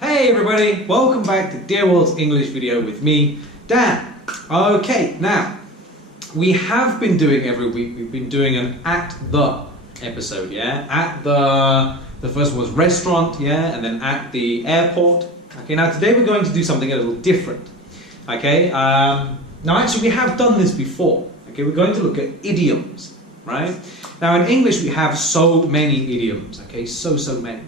Hey everybody, welcome back to Dear World's English video with me, Dan. Okay, now, we have been doing every week, we've been doing an At The episode, yeah? At the first one was restaurant, yeah? And then at the airport. Okay, now today we're going to do something a little different. Okay, now actually we have done this before. Okay, we're going to look at idioms, right? Now in English we have so many idioms, okay? So many.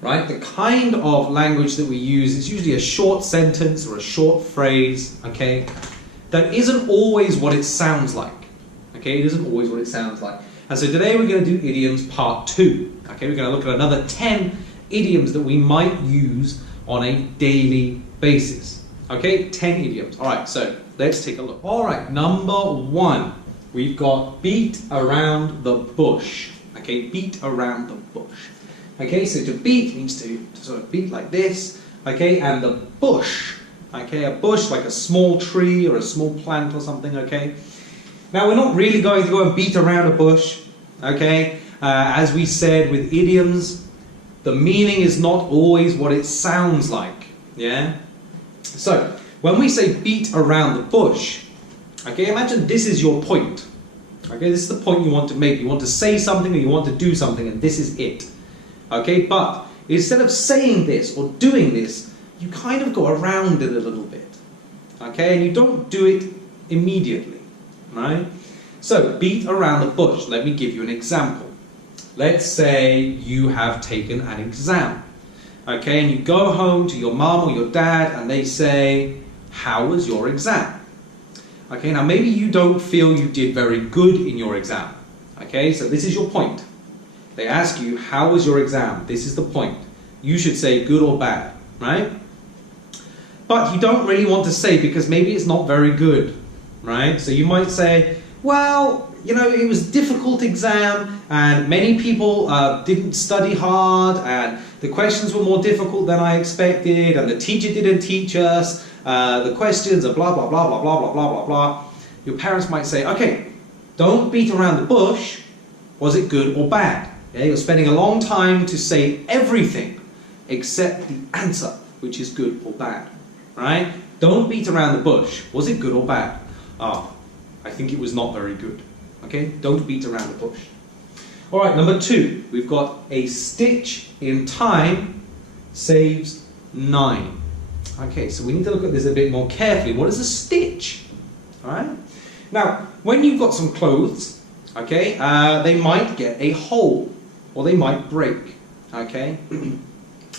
Right? The kind of language that we use is usually a short sentence or a short phrase, okay, that isn't always what it sounds like. Okay, it isn't always what it sounds like. And so today we're going to do idioms part 2. Okay, we're going to look at another 10 idioms that we might use on a daily basis. Okay, 10 idioms. Alright, so let's take a look. Alright, number 1. We've got beat around the bush. Okay, beat around the bush. Okay, so to beat means to sort of beat like this, okay, and the bush, okay, a bush like a small tree or a small plant or something, okay. Now we're not really going to go and beat around a bush, okay. As we said with idioms, the meaning is not always what it sounds like, yeah. So when we say beat around the bush, okay, imagine this is your point, okay, this is the point you want to make. You want to say something or you want to do something, and this is it. Okay, but instead of saying this or doing this, you kind of go around it a little bit. Okay, and you don't do it immediately, right? So, beat around the bush. Let me give you an example. Let's say you have taken an exam. Okay, and you go home to your mum or your dad and they say, "How was your exam?" Okay, now maybe you don't feel you did very good in your exam. Okay, so this is your point. They ask you, how was your exam? This is the point. You should say good or bad, right? But you don't really want to say because maybe it's not very good, right? So you might say, well, you know, it was a difficult exam and many people didn't study hard and the questions were more difficult than I expected and the teacher didn't teach us. The questions are blah, blah, blah, blah, blah, blah, blah, blah, blah. Your parents might say, okay, don't beat around the bush. Was it good or bad? Yeah, you're spending a long time to say everything except the answer, which is good or bad, right? Don't beat around the bush. Was it good or bad? Oh, I think it was not very good. Okay, don't beat around the bush. All right, number 2, we've got a stitch in time saves 9. Okay, so we need to look at this a bit more carefully. What is a stitch? All right. Now, when you've got some clothes, okay, they might get a hole. Or they might break, okay?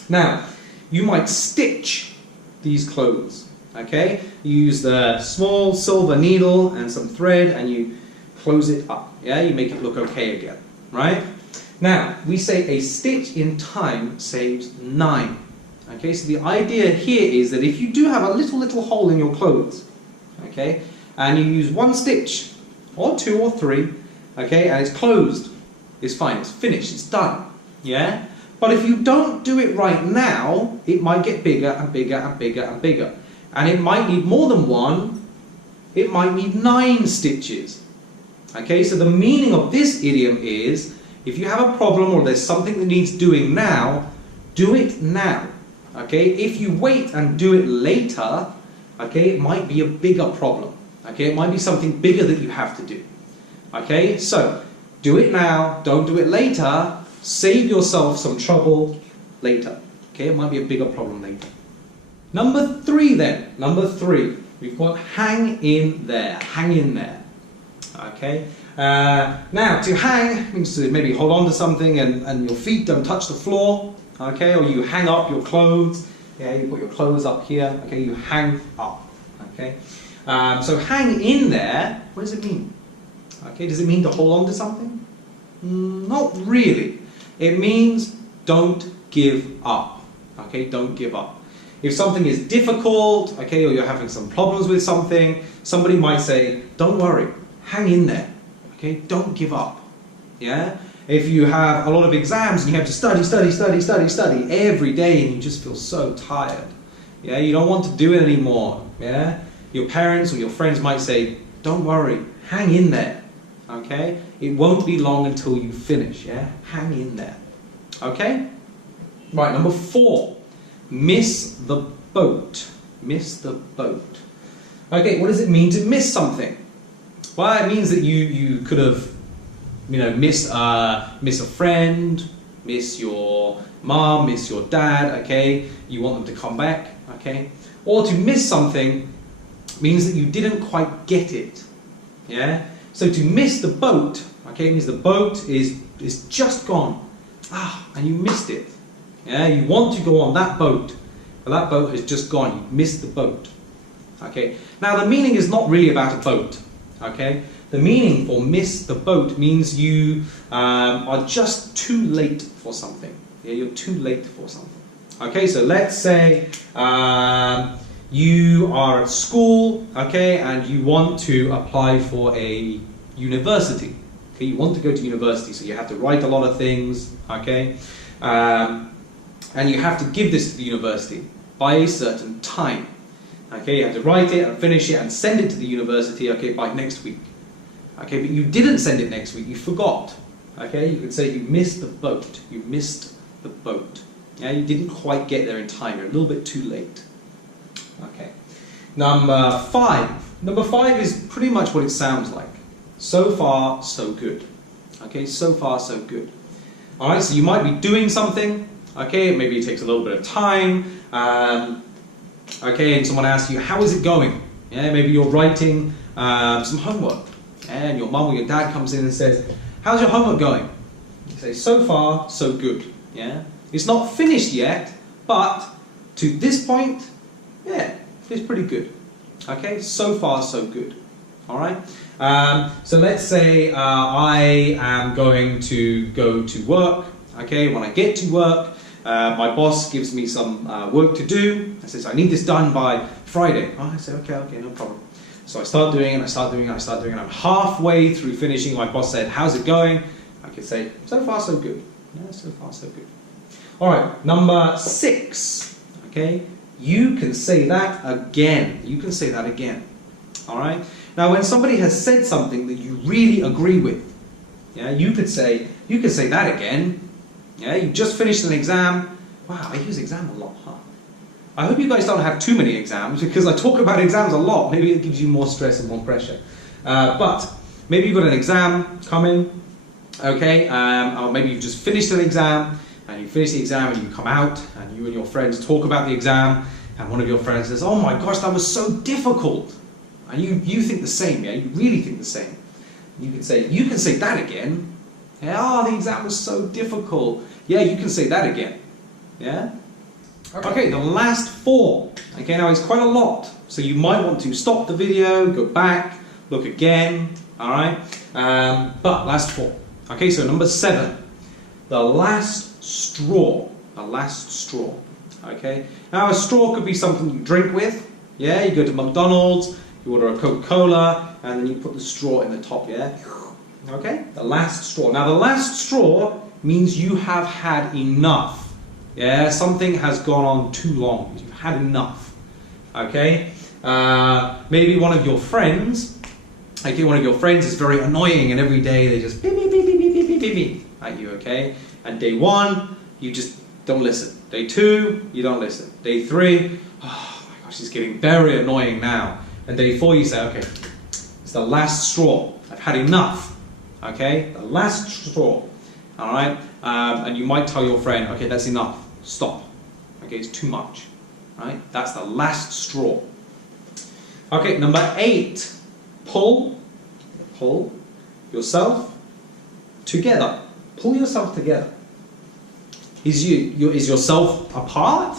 Now, you might stitch these clothes, okay? You use the small silver needle and some thread and you close it up, yeah? You make it look okay again, right? Now, we say a stitch in time saves 9, okay? So the idea here is that if you do have a little hole in your clothes, okay, and you use 1 stitch, or 2 or 3, okay, and it's closed, it's fine, it's finished, it's done, yeah? But if you don't do it right now, it might get bigger and bigger and bigger and bigger. And it might need more than 1, it might need 9 stitches. Okay, so the meaning of this idiom is, if you have a problem or there's something that needs doing now, do it now. Okay, if you wait and do it later, okay, it might be a bigger problem. Okay, it might be something bigger that you have to do. Okay, so do it now, don't do it later, save yourself some trouble later. Okay, it might be a bigger problem later. Number 3 then, number 3, we've got hang in there, hang in there. Okay, now to hang means to maybe hold on to something and your feet don't touch the floor, okay, or you hang up your clothes, yeah, you put your clothes up here, okay, you hang up, okay. So hang in there, what does it mean? Okay, does it mean to hold on to something? Not really. It means don't give up. Okay, don't give up. If something is difficult, okay, or you're having some problems with something, somebody might say, don't worry, hang in there. Okay, don't give up. Yeah? If you have a lot of exams and you have to study every day and you just feel so tired, yeah, you don't want to do it anymore, yeah? Your parents or your friends might say, don't worry, hang in there. Okay? It won't be long until you finish, yeah? Hang in there. Okay? Right, number 4. miss the boat. Miss the boat. Okay, what does it mean to miss something? Well, it means that you could have, missed a friend, miss your mom, miss your dad, okay? You want them to come back, okay? Or to miss something means that you didn't quite get it, yeah? So to miss the boat, okay, means the boat is just gone, and you missed it, yeah? You want to go on that boat, but that boat has just gone, you missed the boat, okay? Now the meaning is not really about a boat, okay? The meaning for miss the boat means you are just too late for something. Yeah, you're too late for something. Okay, so let's say you are at school, okay, and you want to apply for a university. Okay, you want to go to university, so you have to write a lot of things, okay, and you have to give this to the university by a certain time. Okay, you have to write it and finish it and send it to the university, okay, by next week. Okay, but you didn't send it next week, you forgot. Okay, you could say you missed the boat. You missed the boat. Yeah, you didn't quite get there in time, you're a little bit too late. Okay. Number 5. Number 5 is pretty much what it sounds like. So far, so good. Okay, so far, so good. Alright, so you might be doing something, okay, maybe it takes a little bit of time, okay, and someone asks you, how is it going? Yeah, maybe you're writing some homework. And your mum or your dad comes in and says, how's your homework going? You say, so far, so good. Yeah? It's not finished yet, but to this point, yeah, it's pretty good. Okay? So far, so good. Alright? So let's say I am going to go to work. Okay? When I get to work, my boss gives me some work to do. I says, I need this done by Friday. Oh, I say, okay, no problem. So I start doing it, I start doing it. I'm halfway through finishing. My boss said, how's it going? I could say, so far so good. Yeah, so far so good. Alright, number 6. Okay, you can say that again. You can say that again. Alright? Now when somebody has said something that you really agree with, yeah, you could say that again. Yeah, you just finished an exam. Wow, I use exam a lot, huh? I hope you guys don't have too many exams, because I talk about exams a lot. Maybe it gives you more stress and more pressure. But maybe you've got an exam coming, okay, or maybe you've just finished an exam, and you finish the exam and you come out, and you and your friends talk about the exam, and one of your friends says, oh my gosh, that was so difficult. And you think the same, yeah, you really think the same. You can say that again. Yeah, oh, the exam was so difficult. Yeah, you can say that again. Yeah? Okay, the last 4. Okay, now it's quite a lot, so you might want to stop the video, go back, look again, alright? But last 4. Okay, so number 7. The last straw. The last straw. Okay? Now a straw could be something you drink with. Yeah, you go to McDonald's, you order a Coca-Cola, and then you put the straw in the top, yeah? Okay? The last straw. Now the last straw means you have had enough. Yeah, something has gone on too long. You've had enough. Okay? Maybe one of your friends, is very annoying, and every day they just beep, beep, beep, beep, beep, beep, beep, beep at you, okay? And day 1, you just don't listen. Day 2, you don't listen. Day 3, oh my gosh, it's getting very annoying now. And day 4, you say, okay, it's the last straw. I've had enough. Okay? The last straw. Alright? And you might tell your friend, okay, that's enough. Stop. Okay, it's too much. Right? That's the last straw. Okay, number 8. Pull yourself together. Pull yourself together. Is yourself apart?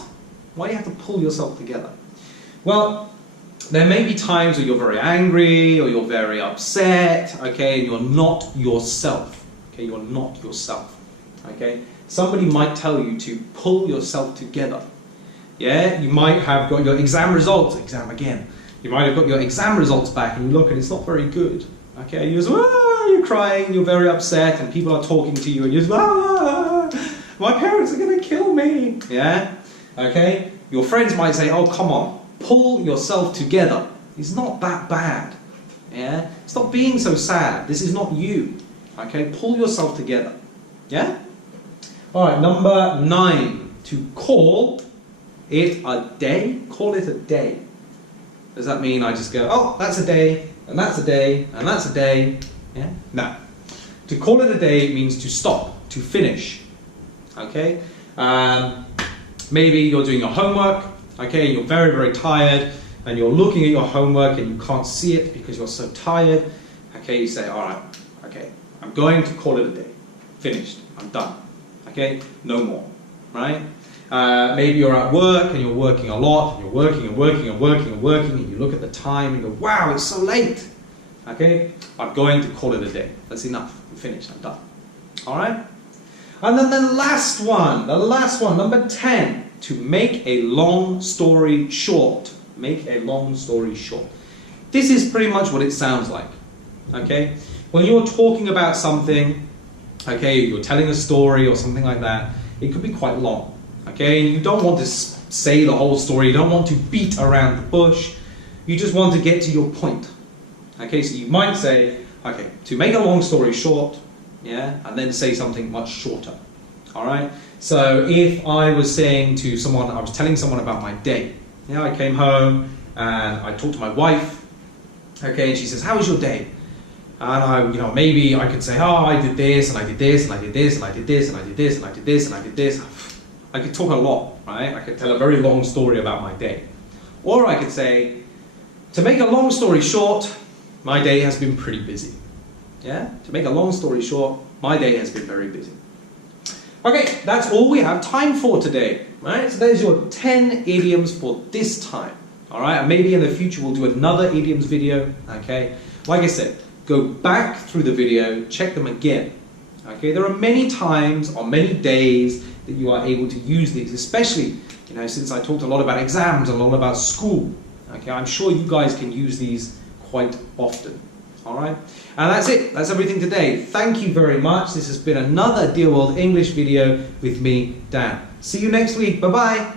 Why do you have to pull yourself together? Well, there may be times where you're very angry or you're very upset, okay, and you're not yourself. Okay, you're not yourself. Okay? Somebody might tell you to pull yourself together. Yeah? You might have got your exam results, you might have got your exam results back and you look and it's not very good. Okay? You're crying, you're very upset, and people are talking to you and you're my parents are going to kill me. Yeah? Okay? Your friends might say, oh, come on, pull yourself together. It's not that bad. Yeah? Stop being so sad. This is not you. Okay? Pull yourself together. Yeah? Alright, number 9. To call it a day? Call it a day. Does that mean I just go, oh, that's a day, and that's a day, and that's a day? Yeah? No. To call it a day means to stop, to finish. Okay? Maybe you're doing your homework, okay, you're very, very tired, and you're looking at your homework and you can't see it because you're so tired. Okay, you say, all right, okay, I'm going to call it a day. Finished. I'm done. Okay? No more. Right? Maybe you're at work and you're working a lot, and you're working and working and working and working, and you look at the time and go, wow, it's so late. Okay? I'm going to call it a day. That's enough. I'm finished. I'm done. Alright? And then the last one, number 10, to make a long story short. Make a long story short. This is pretty much what it sounds like. Okay? When you're talking about something, okay, you're telling a story or something like that, it could be quite long. Okay? And you don't want to say the whole story, you don't want to beat around the bush, you just want to get to your point. Okay, so you might say, okay, to make a long story short, yeah, and then say something much shorter. Alright? So if I was saying to someone, I was telling someone about my day. Yeah, I came home and I talked to my wife, okay, and she says, how was your day? And maybe I could say, oh, I did this, and I did this, and I did this, and I did this, and I did this, and I did this, and I did this. I could talk a lot, right? I could tell a very long story about my day. Or I could say, to make a long story short, my day has been pretty busy. Yeah? To make a long story short, my day has been very busy. Okay, that's all we have time for today, right? So there's your 10 idioms for this time, all right? And maybe in the future we'll do another idioms video, okay? Like I said, go back through the video, check them again, okay? There are many times on many days that you are able to use these, especially, since I talked a lot about exams and a lot about school, okay? I'm sure you guys can use these quite often. Alright, and that's it. That's everything today. Thank you very much. This has been another Dear World English video with me, Dan. See you next week. Bye-bye.